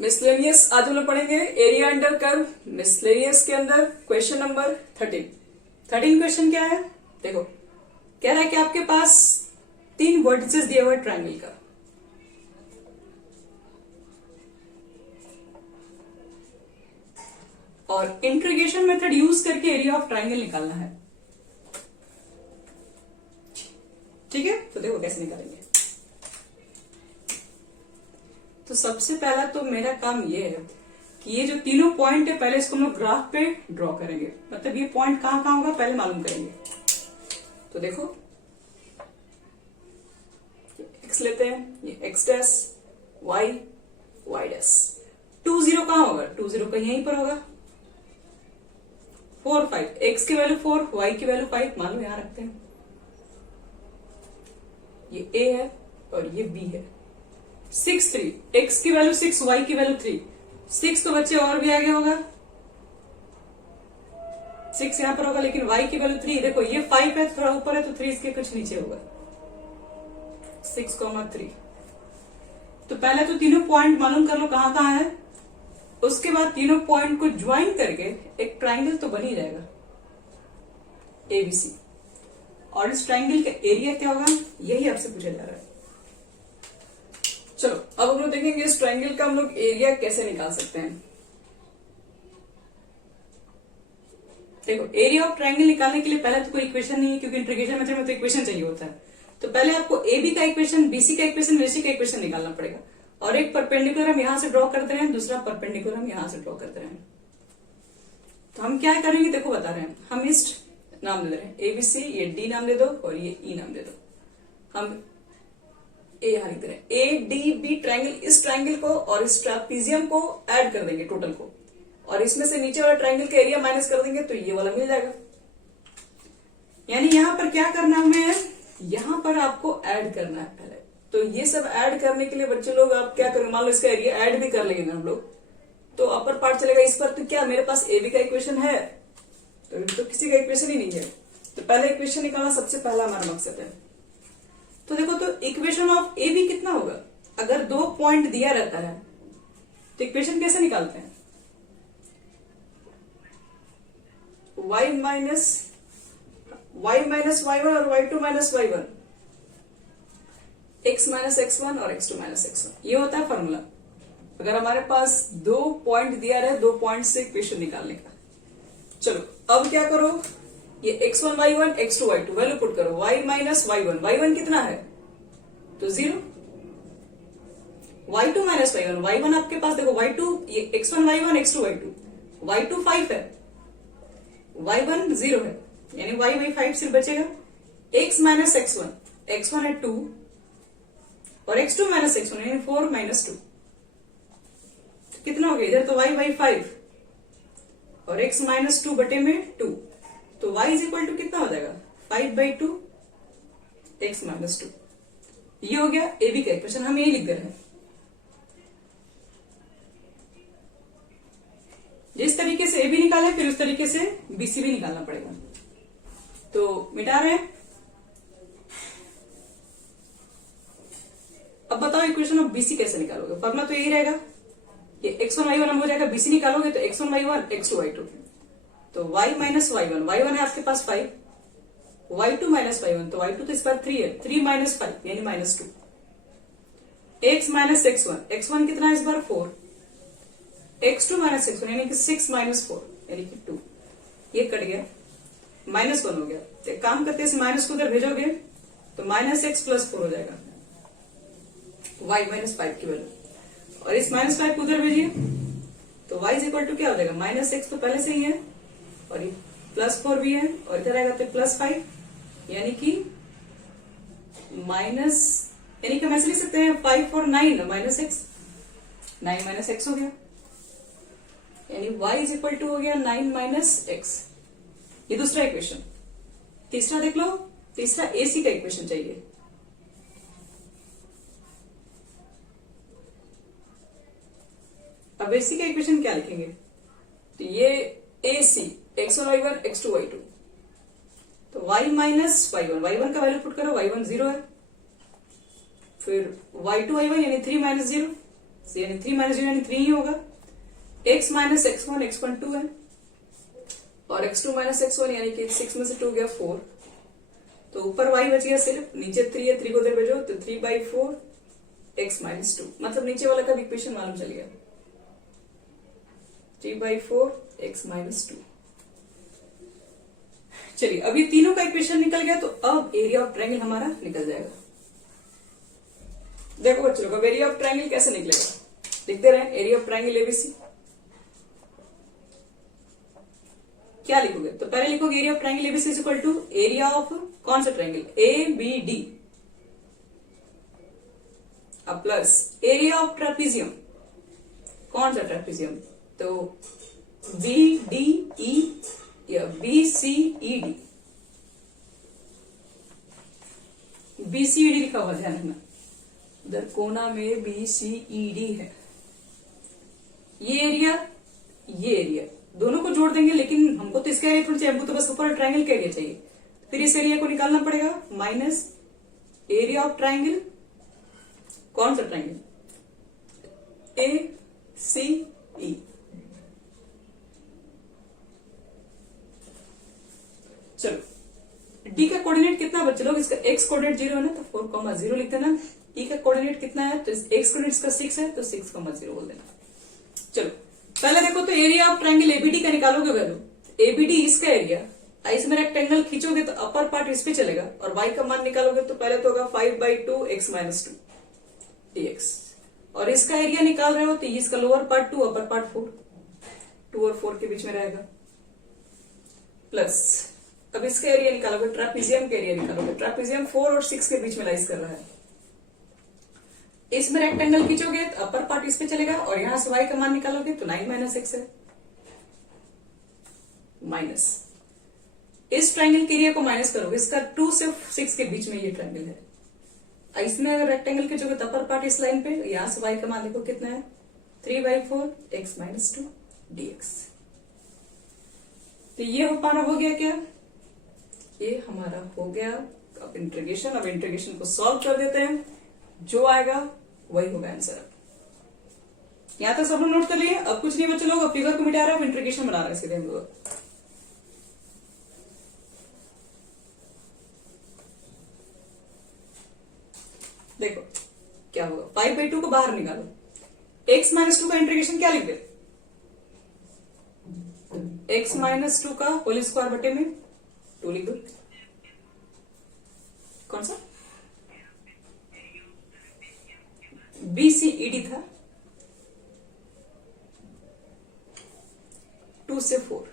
Miscellaneous आज हम लोग पढ़ेंगे एरिया अंडर कर्व। मिसलेनियस के अंदर क्वेश्चन नंबर 13 क्वेश्चन क्या है देखो। कह रहा है कि आपके पास 3 वर्टिसेस दिया हुआ है ट्रायंगल का। और इंटीग्रेशन मेथड यूज करके एरिया ऑफ ट्रायंगल निकालना है। ठीक है, तो देखो कैसे निकालेंगे। तो सबसे पहला तो मेरा काम ये है कि ये जो तीनों पॉइंट है पहले इसको हम लोग ग्राफ पे ड्रॉ करेंगे। मतलब ये पॉइंट कहां कहां होगा पहले मालूम करेंगे। तो देखो एक्स लेते हैं, ये x dash y y dash. 2 0 कहां होगा? 2 0 कहीं यहीं पर होगा। 4 5 एक्स की वैल्यू 4 वाई की वैल्यू 5 मान लो यहां रखते हैं। ये ए है और ये बी है। 6 3 एक्स की वैल्यू 6 वाई की वैल्यू 3। 6 तो बच्चे और भी आगे होगा, 6 यहां पर होगा, लेकिन y की वैल्यू 3। देखो ये 5 है, थोड़ा ऊपर है तो 3 इसके कुछ नीचे होगा। 6,3। तो पहले तो तीनों पॉइंट मालूम कर लो कहां कहां है। उसके बाद तीनों पॉइंट को ज्वाइन करके एक ट्राइंगल तो बन ही जाएगा एबीसी। और इस ट्राइंगल का एरिया क्या होगा यही आपसे पूछा जा रहा है। चलो अब हम लोग देखेंगे इस ट्राइंगल का हम लोग एरिया कैसे निकाल सकते हैं। देखो एरिया ऑफ ट्राइंगल निकालने के लिए पहले तो कोई इक्वेशन नहीं है, क्योंकि इंटीग्रेशन मेथड में तो इक्वेशन चाहिए होता है। तो पहले आपको एबी का इक्वेशन, बीसी का इक्वेशन, बीसी का इक्वेशन निकालना पड़ेगा। और एक परपेंडिकुलर हम यहां से ड्रॉ करते रहे, दूसरा परपेंडिकुलर हम यहां से ड्रॉ करते रहे। तो हम क्या करेंगे देखो बता रहे हैं। हम इस नाम दे रहे हैं एबीसी, ये डी नाम दे दो और ये ई नाम दे दो। हम ए यहां लिख रहे हैं ए डी बी ट्राइंगल। इस ट्राइंगल को और इस ट्रापेजियम को ऐड कर देंगे टोटल को, और इसमें से नीचे वाला ट्राइंगल का एरिया माइनस कर देंगे तो ये वाला मिल जाएगा। यानी यहां पर क्या करना हमें, यहां पर आपको ऐड करना है पहले। तो ये सब ऐड करने के लिए बच्चे लोग आप क्या करेंगे, मान लो इसका एरिया ऐड भी कर लेंगे हम लोग, तो अपर पार्ट चलेगा इस पर। तो क्या मेरे पास ए बी का इक्वेशन है? तो किसी का इक्वेशन ही नहीं है। तो पहले इक्वेशन निकालना सबसे पहला हमारा मकसद है। तो देखो तो इक्वेशन ऑफ ए बी कितना होगा? अगर 2 पॉइंट दिया रहता है तो इक्वेशन कैसे निकालते हैं? y माइनस y1 और y2 minus y1, x minus x1 और x2 माइनस x1, ये होता है फॉर्मूला। अगर हमारे पास 2 पॉइंट दिया रहे, 2 पॉइंट से इक्वेशन निकालने का। चलो अब क्या करो, ये x1 y1 x2 y2 value put करो। y माइनस y1, y1 कितना है तो 0। y2 माइनस y1, y1 आपके पास देखो y2, ये x1 y1 x2 y2, y2 5 है, y1 0 है, यानी y 5 सिर्फ बचेगा। x माइनस x1, x1 है 2 और x2 माइनस x1 यानी 4 माइनस 2। कितना हो गया इधर? तो y 5 और x माइनस 2 बटे में 2, तो y इज इक्वल टू कितना हो जाएगा 5/2 x माइनस 2। ये हो गया ए बी का इक्वेशन। हम ये लिख दे रहे हैं। जिस तरीके से ए बी निकाला फिर उस तरीके से बीसी भी निकालना पड़ेगा। तो मिटा रहे हैं। अब बताओ इक्वेशन ऑफ बीसी कैसे निकालोगे? फॉर्मूला तो यही रहेगा, ये x1 y1 हम हो जाएगा। बीसी निकालोगे तो x1 y1 x2 y2, तो y माइनस y1, y1 है आपके पास 5, y2 माइनस y1, तो y2 तो इस बार 3 है, 3 माइनस 5 यानी minus 2। x minus x1, x1 कितना है इस बार 4, x2 माइनस x1 यानी कि 6 माइनस 4 यानी कि 2। ये कट गया, माइनस 1 हो गया। तो एक काम करते हैं, इस माइनस को उधर भेजोगे तो माइनस x प्लस 4 हो जाएगा, y माइनस 5 की वैल्यू। और इस माइनस 5 को उधर भेजिए तो y इज इक्वल टू क्या हो जाएगा, माइनस x तो पहले से ही है और ये प्लस 4 भी है, और इधर आएगा तो प्लस 5 यानी कि माइनस, यानी कि हम ऐसे लिख सकते हैं 5 और 9 माइनस x, 9 माइनस x हो गया, यानी y इज इक्वल टू हो गया 9 माइनस x। ये दूसरा इक्वेशन। तीसरा देख लो, तीसरा एसी का इक्वेशन चाहिए। अब एसी का इक्वेशन क्या लिखेंगे? तो ये AC x1 y1 x2 y2, तो y माइनस y1, y1 का वैल्यू पुट करो, y1 0 है, फिर y2 y1 यानी 3 माइनस 0, यानी 3 माइनस 0 यानी 3 ही होगा। x माइनस x1 x1 2 है और x2 माइनस x1 यानी कि 6 में से 2 गया 4, तो ऊपर y बच गया सिर्फ, नीचे 3 है, 3 को उधर भेजो तो 3/4 x माइनस 2, मतलब नीचे वाला का भी इक्वेशन मालूम चल गया, 3/4 x माइनस 2। चलिए अब ये तीनों का इक्वेशन निकल गया, तो अब एरिया ऑफ ट्रायंगल हमारा निकल जाएगा। देखो बच्चों, अब एरिया ऑफ ट्रायंगल कैसे निकलेगा, लिखते रहे एरिया ऑफ ट्रायंगल एबीसी। क्या लिखोगे, तो पहले लिखोगे area of triangle ABC is equal to area of कौन सा ट्रायंगल, ए बी डी, अब प्लस एरिया ऑफ ट्रेपीजियम, कौन सा ट्रेपीजियम, तो बी डी ई या B C E D, B C E D लिखा हुआ ध्यान रखना, उधर कोना में बी सी ई डी है। ये एरिया दोनों को जोड़ देंगे, लेकिन हमको तो इसका एरिया थोड़ी चाहिए, हमको तो बस ऊपर ट्रायंगल का एरिया चाहिए। फिर इस एरिया को निकालना पड़ेगा, माइनस एरिया ऑफ ट्रायंगल, कौन सा ट्रायंगल, ए सी ई। चलो डी का कोऑर्डिनेट कितना बच्चे लोग, इसका एक्स कोऑर्डिनेट 0 है ना, तो 4,0 लिख देना। ई का कोऑर्डिनेट कितना है, तो एक्स कोऑर्डिनेट इसका 6 है, तो 6,0 बोल देना। चलो पहले देखो, तो एरिया ऑफ ट्रायंगल एबीडी का निकालोगे वैल्यू, एबीडी इसका एरिया, इसमें रेक्टेंगल खींचोगे तो अपर पार्ट इस पे चलेगा, और y का मान निकालोगे तो पहले तो होगा 5/2 x माइनस 2 dx, और इसका एरिया निकाल रहे हो तो इसका लोअर पार्ट 2 अपर पार्ट 4, 2 और 4 के बीच में रहेगा, प्लस अब इसका एरिया निकालोगे, ट्रापीजियम का एरिया निकालोगे, ट्रापीजियम 4 और 6 के बीच में लाइज कर रहा है, इसमें रेक्टेंगल खींचोगे तो अपर पार्ट इस पे चलेगा, और यहां से y का मान निकालोगे तो 9 माइनस x है, माइनस इस ट्रायंगल के एरिया को माइनस करोगे, इसका 2 से 6 के बीच में ये ट्रायंगल है, इसमें अगर रेक्टेंगल खींचोगे तो अपर पार्ट इस लाइन पे, यहां से y का मान देखो कितना है, 3/4 x माइनस 2 dx। तो ये हमारा हो गया क्या, ये हमारा हो गया अब इंटीग्रेशन। अब इंटीग्रेशन को सॉल्व कर देते हैं, जो आएगा वही होगा आंसर। यहां तक सब लोग नोट कर लिए, अब कुछ नहीं बच्चे लोग, अब फिगर को मिटा रहे हैं, अब इंटीग्रेशन बना रहे हैं सीधे हम लोग। देखो क्या होगा, 5/2 को बाहर निकालो, x माइनस 2 का इंटीग्रेशन क्या लिख दे, x माइनस 2 का होल स्क्वायर बटे में 2 लिख दो, कौन सा BCED था, 2 से 4,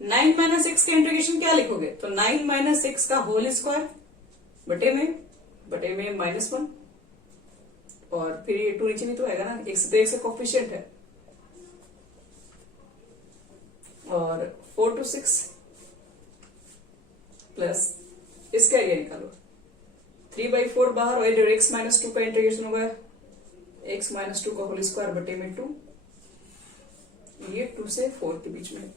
9 माइनस x का इंटीग्रेशन क्या लिखोगे, तो 9 माइनस x का होल स्क्वायर बटे में -1, और फिर ये 2 नीचे नहीं तो आएगा ना, x तो x का कोफिशिएंट है, और 4 to 6 प्लस इसका एरिया निकालो, 3/4 बाहर, और x माइनस 2 का इंटीग्रेशन होगा, x माइनस 2 का होल स्क्वायर बटे में 2, ये 2 से 4 के बीच में।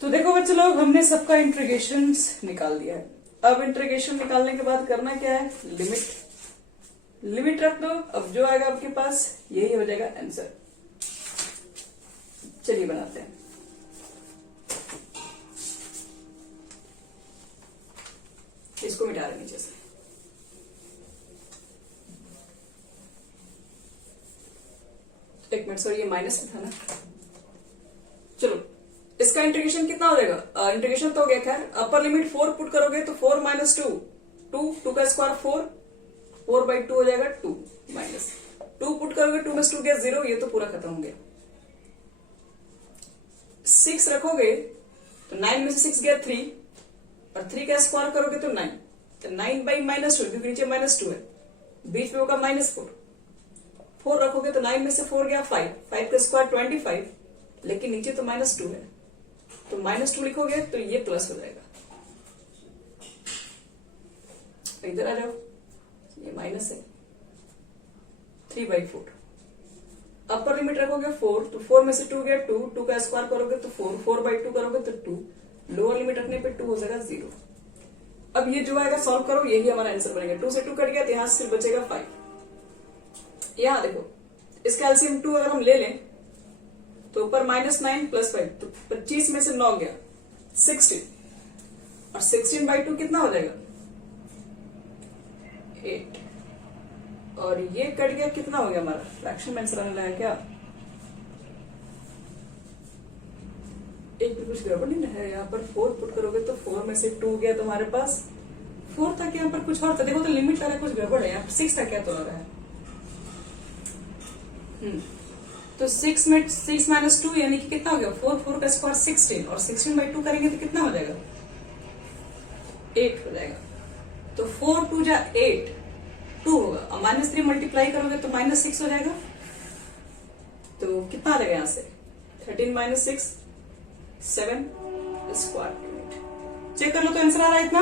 तो देखो बच्चे लोग, हमने सबका इंटीग्रेशन निकाल दिया है। अब इंटीग्रेशन निकालने के बाद करना क्या है, लिमिट रख दो, अब जो आएगा आपके पास यही हो जाएगा आंसर। चलिए बनाते हैं, इसको मिटा रहे नीचे से, एक मिनट सर, ये माइनस में था ना, चलो इसका इंटीग्रेशन कितना हो जाएगा, इंटीग्रेशन तो हो गया, खैर अपर लिमिट 4 पुट करोगे तो 4 माइनस 2 का स्क्वायर 4/2 हो जाएगा, 2 माइनस 2 पुट करोगे, 2 में 2 गया 0, ये तो पूरा खत्म हो गया, 6 रखोगे तो 9 में से 6 गया 3, और 3 का स्क्वायर करोगे तो 9, तो 9/-2, क्योंकि नीचे -2 है, बीच में होगा -4, 4 रखोगे तो 9 में से 4 गया 5 का स्क्वायर 25, लेकिन नीचे तो -2 है, तो -2 लिखोगे तो ये प्लस हो जाएगा, इधर आ जाओ, ये माइनस है, 3/4, अपर लिमिट रखोगे 4, तो 4 में से 2 गया 2 का स्क्वायर करोगे तो 4/2 करोगे तो 2, लोअर लिमिट रखने पे 2 हो जाएगा 0। अब ये जो आएगा सॉल्व करो, यही हमारा आंसर बनेगा, 2 से 2 कट गया तो यहां से सिर्फ बचेगा 5, यहां देखो, इसका एलसीएम 2 अगर हम ले लें तो ऊपर -9 + 5, तो 25 में से 9 गया 16, और 16/2 कितना हो जाएगा 8, और ये कट गया, कितना हो गया हमारा फ्रैक्शन में आंसर आने लगा क्या? एक भी कुछ गड़बड़ नहीं है यहाँ पर। 4 पुट करोगे तो 4 में से 2 गया तुम्हारे पास, 4 था क्या यहाँ पर कुछ और था, देखो तो लिमिट आ रहा है, कुछ गड़बड़ है यहाँ पर। 6 था क्या तो आ रहा है। तो 6 में 6 - 2 यानी कि कितना हो गया 4, 4 का स्क्वायर 16, और 16/2 करेंगे तो कितना हो जाएगा 8 हो जाएगा। तो 4 2 जा 8, 2 होगा, और -3 मल्टीप्लाई करोगे तो -6 हो जाएगा। तो कितना आ जाएगा यहां से 13 - 6 7 स्क्वायर। चेक कर लो तो आंसर आ रहा है इतना।